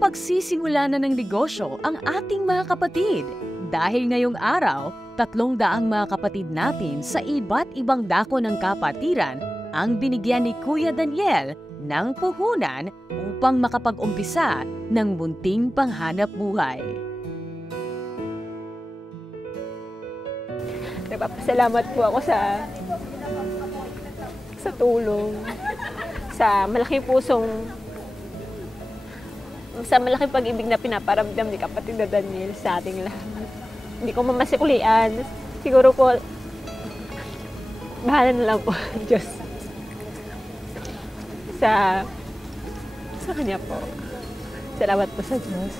Magsisimula na ng negosyo ang ating mga kapatid. Dahil ngayong araw, 300 mga kapatid natin sa iba't ibang dako ng kapatiran ang binigyan ni Kuya Daniel ng puhunan upang makapag-umpisa ng munting panghanap buhay. Nagpapasalamat po ako sa tulong, sa malaking pag-ibig na pinaparamdam ni kapatid na Daniel sa ating lahat. Hindi ko mamasikulian. Siguro po, bahala na lang po, Diyos. Sa kanya po. Salamat po sa Diyos.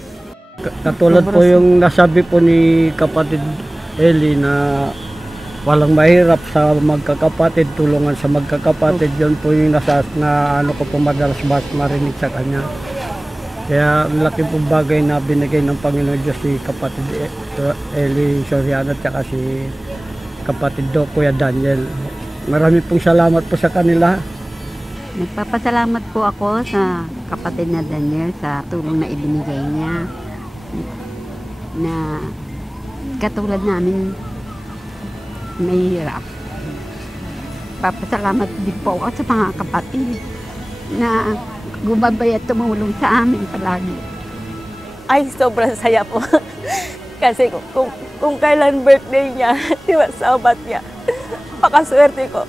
Katulad po yung nasabi po ni kapatid Eli na walang mahirap sa magkakapatid, tulungan sa magkakapatid, yun po yung na ko po madalas marinig sa kanya. Kaya laki pong bagay na binigay ng Panginoon Diyos si kapatid Eli Soriano at saka si kapatid Kuya Daniel. Marami pong salamat po sa kanila. Nagpapasalamat po ako sa kapatid na Daniel sa tulong na ibinigay niya. Na katulad namin mahirap. Papasalamat din po ako sa mga kapatid na gumabay at tumulong sa amin palagi. Ay, sobrang saya po. Kasi kung kailan birthday niya, diba, sa abat niya, pakaswerte ko.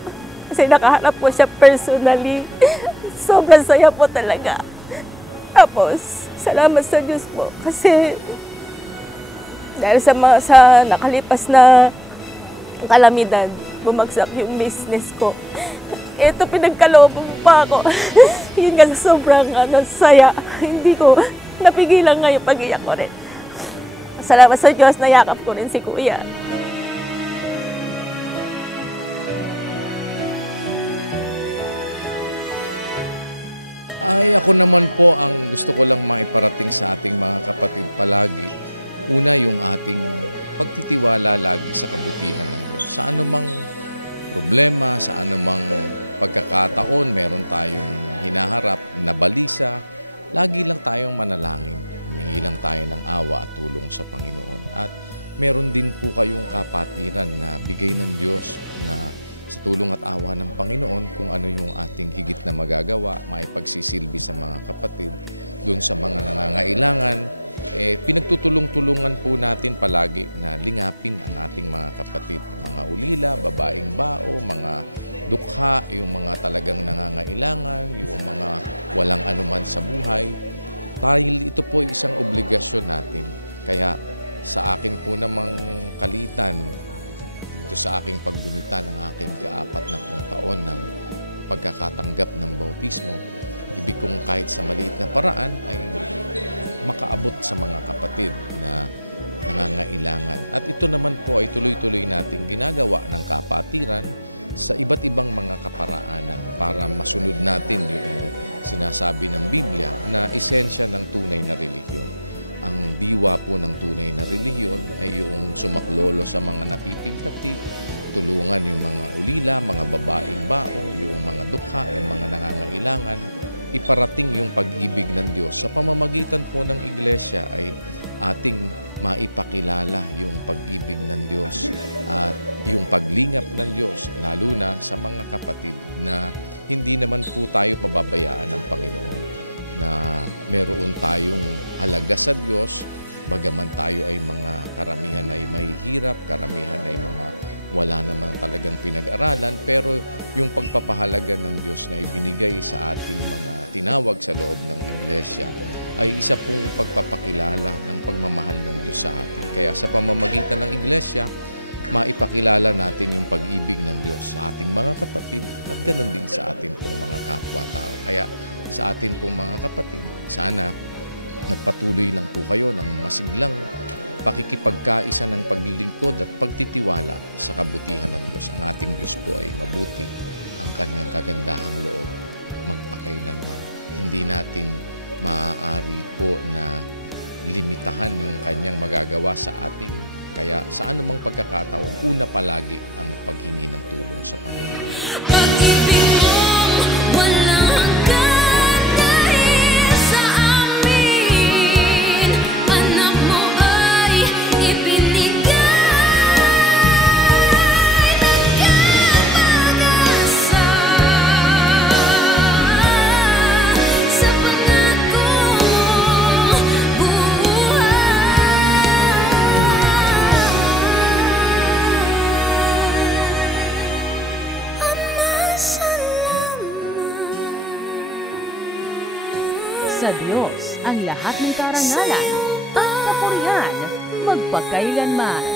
Kasi nakahanap ko siya personally. Sobrang saya po talaga. Tapos, salamat sa Diyos po. Kasi dahil sa nakalipas na kalamidad, bumagsak yung business ko. Ito, pinagkalooban pa ako. Yun nga, sobrang saya. Hindi ko napigilan nga yung pag-iyak ko rin. Salamat sa Diyos, nayakap ko rin si Kuya. Ay, ako naman po ang gusto ko lang maiparating sa ating mga kapatid palagi. Una, yung ating pagtitiwala lagi sa kabutihan ng Diyos. Sa anumang problema, sa anumang pagkakataon, meron tayong hinaharap na balisa, lagi lang tayong manalangin. Humingi lang tayo ng awa at tulong sa Panginoon. At meron din po kayong kapatiran na bigay ng Diyos na sa tulong at awa ng Panginoon kung ano yung ating higit na magagawa, maipagsisilbi sa mga kapatid, doon sa mga nangangailangan. Pinagtutulong-tulungan po natin palagi na lingapin ang ating mga kapatid. Mga ulila, babaeng bao, mga dukha, yung mga talagang nangangailangan, yung mga walang anuman sa buhay. Dahil ito po isang obligasyon natin. Kaya sa akin po namang kalitan, dito sa aking paggunita ng aking ka-40 taon ng pagkakatanggap ng bautismo, ibig kong kahit sa maliit na paraan ay makaabot sa mga kapatid na nangangailangan. At ito naman po ay tuloy-tuloy nating ginagawa ng kapatiran sa iba't ibang mga kaparaanan para masunod natin yung sinasabi ng Biblia na esensya ng tunay na relihiyon. Ang diwa po ng tunay na relihiyon ay yung sumaklolo sa mga napipighati, tulungan yung mga ulila, mga babaeng bao, yung mga dukha, yung mga nangangailangan, iparating yung pag-ibig ng Diyos. Sa pamamagitan po ng iglesia ay ating maipakilala yung pag-ibig ng Diyos at yung paglingap ng Diyos, lalo na sa mga kapatid na hindi naman po tayo pababayaan ng Panginoon, na meron tayong halaga sa Diyos, bagaman tayo ay mga karamihan ay may hirap, karamihan ay mga wala naman talagang pinag-aralan, pero yung pagpapahalaga ng Diyos na ibinigay sa ating mga tinawag sa loob ng iglesia ay isa pong pagpapakilala ng pagmamahal ng Diyos sa atin. Kaya sa pamamagitan ng iglesia, maipakilala natin yung pag-ibig ng Diyos sa ating mga kapatid at ganoon din sa ating pong mga kapwa-tao. Kaya sa atin pong mga kapatid, sana nagpatuloy lang po kayo ng masiglang pakikipagkaisa ng paglilingkod at pagtitiwala sa kabutihan ng Diyos. Ang ating Diyos po ay mabuti, ang kanyang kagandahang loob magpakailanman. Hindi natin maaari po na limitahan yung kanyang magagawa sa atin. Kaya sa anumang pagkakataon, una palagi ang paghingi ng tulong sa Panginoon. Pag-ibig mong walang hanggan dahil sa amin, anak mo ay ibinigay. Nagkapag-asa sa pangako mong buhay. Ama, salamat. Sa Diyos ang lahat ng karangalan at kapurihan magpakailanman.